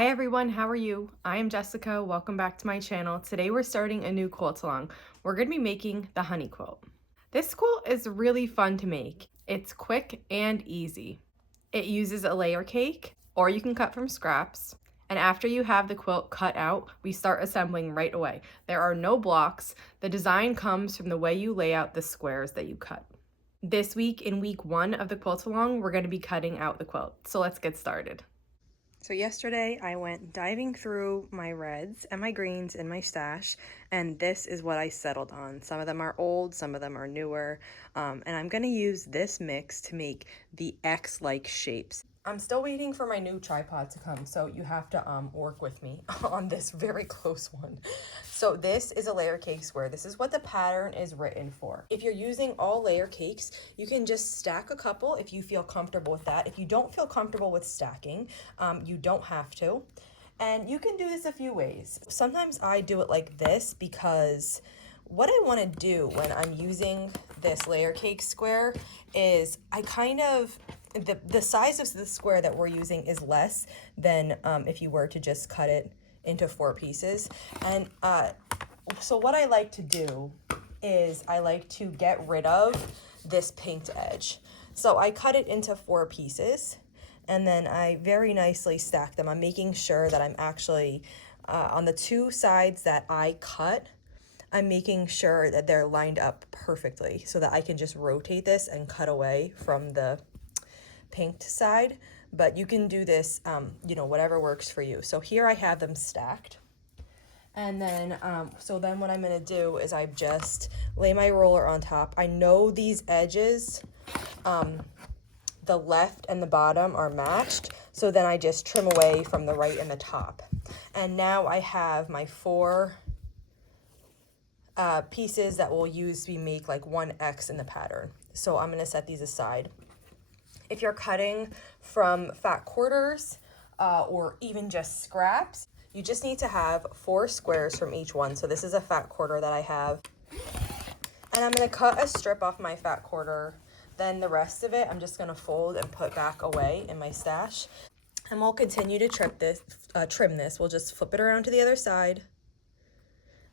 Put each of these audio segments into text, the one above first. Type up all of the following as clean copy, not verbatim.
Hi everyone, how are you? I am Jessica. Welcome back to my channel. Today we're starting a new quilt along. We're going to be making the Honey Quilt. This quilt is really fun to make. It's quick and easy. It uses a layer cake, or you can cut from scraps. And after you have the quilt cut out, we start assembling right away. There are no blocks. The design comes from the way you lay out the squares that you cut. This week, in week 1 of the quilt along, we're going to be cutting out the quilt. So let's get started. So yesterday I went diving through my reds and my greens in my stash, and this is what I settled on. Some of them are old, some of them are newer, and I'm going to use this mix to make the X-like shapes. I'm still waiting for my new tripod to come, so you have to work with me on this very close one. So this is a layer cake square. This is what the pattern is written for. If you're using all layer cakes, you can just stack a couple if you feel comfortable with that. If you don't feel comfortable with stacking, you don't have to. And you can do this a few ways. Sometimes I do it like this because what I want to do when I'm using this layer cake square is I kind of, the size of the square that we're using is less than if you were to just cut it into 4 pieces. And so what I like to do is I like to get rid of this pinked edge. So I cut it into 4 pieces, and then I very nicely stack them. I'm making sure that I'm actually on the 2 sides that I cut, I'm making sure that they're lined up perfectly so that I can just rotate this and cut away from the pinked side. But you can do this, whatever works for you. So here I have them stacked. And then, so then what I'm gonna do is I just lay my roller on top. I know these edges, the left and the bottom are matched. So then I just trim away from the right and the top. And now I have my 4 pieces that we'll use to make like 1 X in the pattern. So I'm gonna set these aside. If you're cutting from fat quarters or even just scraps, you just need to have 4 squares from each one. So this is a fat quarter that I have. And I'm gonna cut a strip off my fat quarter. Then the rest of it, I'm just gonna fold and put back away in my stash. And we'll continue to trim this. We'll just flip it around to the other side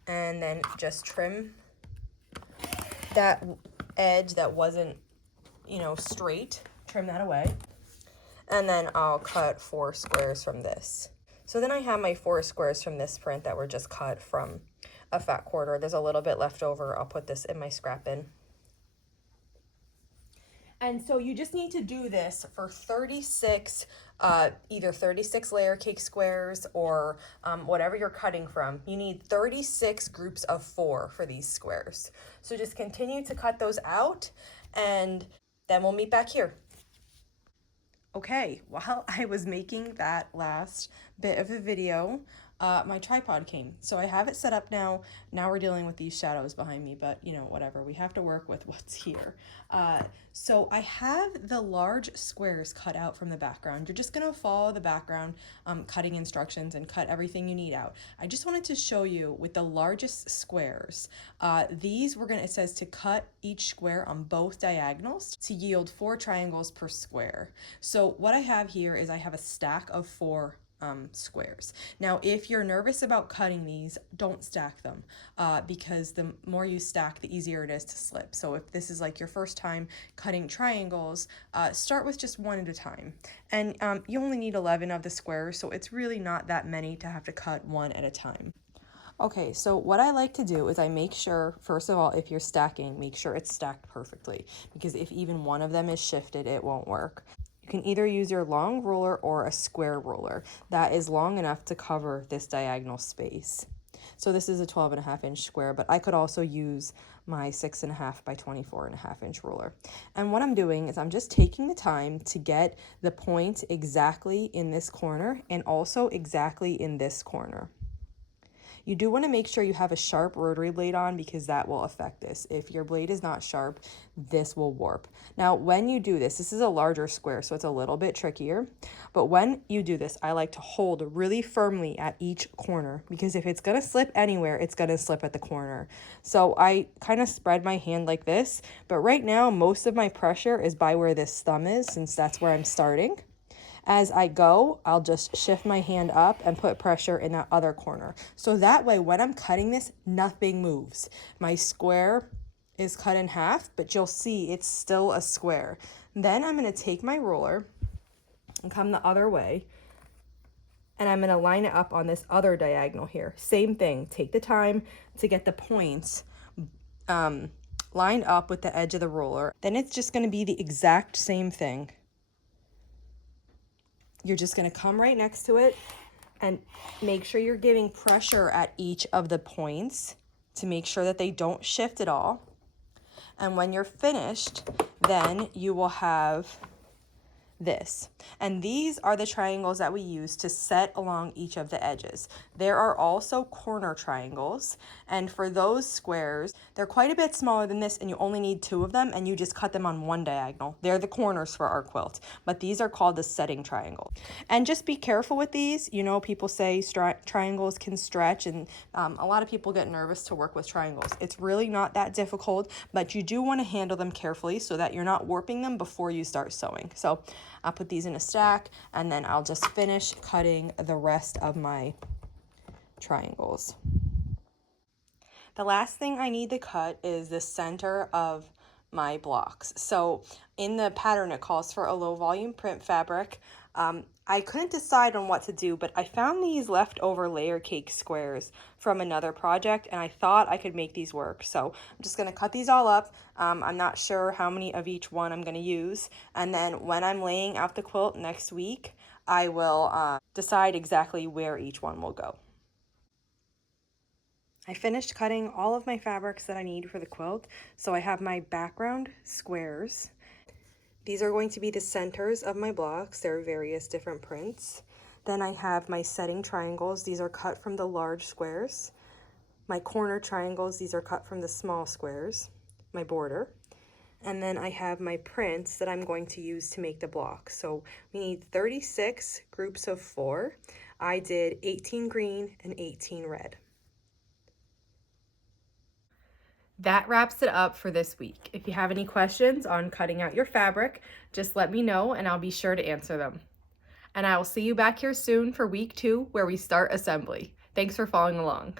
and then just trim that edge that wasn't, straight. Trim that away. And then I'll cut 4 squares from this. So then I have my 4 squares from this print that were just cut from a fat quarter. There's a little bit left over. I'll put this in my scrap bin. And so you just need to do this for 36, either 36 layer cake squares or whatever you're cutting from. You need 36 groups of 4 for these squares. So just continue to cut those out, and then we'll meet back here. Okay, while I was making that last bit of the video, my tripod came. So I have it set up now. Now we're dealing with these shadows behind me, but whatever. We have to work with what's here. So I have the large squares cut out from the background. You're just gonna follow the background cutting instructions and cut everything you need out. I just wanted to show you with the largest squares. These it says to cut each square on both diagonals to yield 4 triangles per square. So what I have here is I have a stack of 4 squares. Now, if you're nervous about cutting these, don't stack them because the more you stack, the easier it is to slip. So if this is like your first time cutting triangles, start with just 1 at a time. And you only need 11 of the squares, so it's really not that many to have to cut 1 at a time. Okay, so what I like to do is I make sure, first of all, if you're stacking, make sure it's stacked perfectly, because if even one of them is shifted, it won't work. You can either use your long ruler or a square ruler that is long enough to cover this diagonal space. So this is a 12.5-inch square, but I could also use my 6.5 by 24.5-inch ruler. And what I'm doing is I'm just taking the time to get the point exactly in this corner and also exactly in this corner. You do want to make sure you have a sharp rotary blade on because that will affect this. If your blade is not sharp, this will warp. Now, when you do this is a larger square, so it's a little bit trickier. But when you do this, I like to hold really firmly at each corner because if it's going to slip anywhere, it's going to slip at the corner. So I kind of spread my hand like this, but right now, most of my pressure is by where this thumb is since that's where I'm starting. As I go, I'll just shift my hand up and put pressure in that other corner. So that way, when I'm cutting this, nothing moves. My square is cut in half, but you'll see it's still a square. Then I'm gonna take my ruler and come the other way, and I'm gonna line it up on this other diagonal here. Same thing, take the time to get the points lined up with the edge of the ruler. Then it's just gonna be the exact same thing. You're just gonna come right next to it and make sure you're giving pressure at each of the points to make sure that they don't shift at all. And when you're finished, then you will have this. And these are the triangles that we use to set along each of the edges. There are also corner triangles, and for those squares, they're quite a bit smaller than this, and you only need 2 of them, and you just cut them on one diagonal. They're the corners for our quilt, but these are called the setting triangle. And just be careful with these. You know, people say triangles can stretch, and a lot of people get nervous to work with triangles. It's really not that difficult, but you do want to handle them carefully so that you're not warping them before you start sewing. So I'll put these in a stack, and then I'll just finish cutting the rest of my triangles. The last thing I need to cut is the center of my blocks. So in the pattern, it calls for a low volume print fabric. I couldn't decide on what to do, but I found these leftover layer cake squares from another project, and I thought I could make these work. So I'm just gonna cut these all up. I'm not sure how many of each one I'm gonna use. And then when I'm laying out the quilt next week, I will decide exactly where each one will go. I finished cutting all of my fabrics that I need for the quilt. So I have my background squares. These are going to be the centers of my blocks. There are various different prints. Then I have my setting triangles. These are cut from the large squares. My corner triangles, these are cut from the small squares, my border. And then I have my prints that I'm going to use to make the block. So we need 36 groups of 4. I did 18 green and 18 red. That wraps it up for this week. If you have any questions on cutting out your fabric, just let me know and I'll be sure to answer them. And I will see you back here soon for week 2 where we start assembly. Thanks for following along.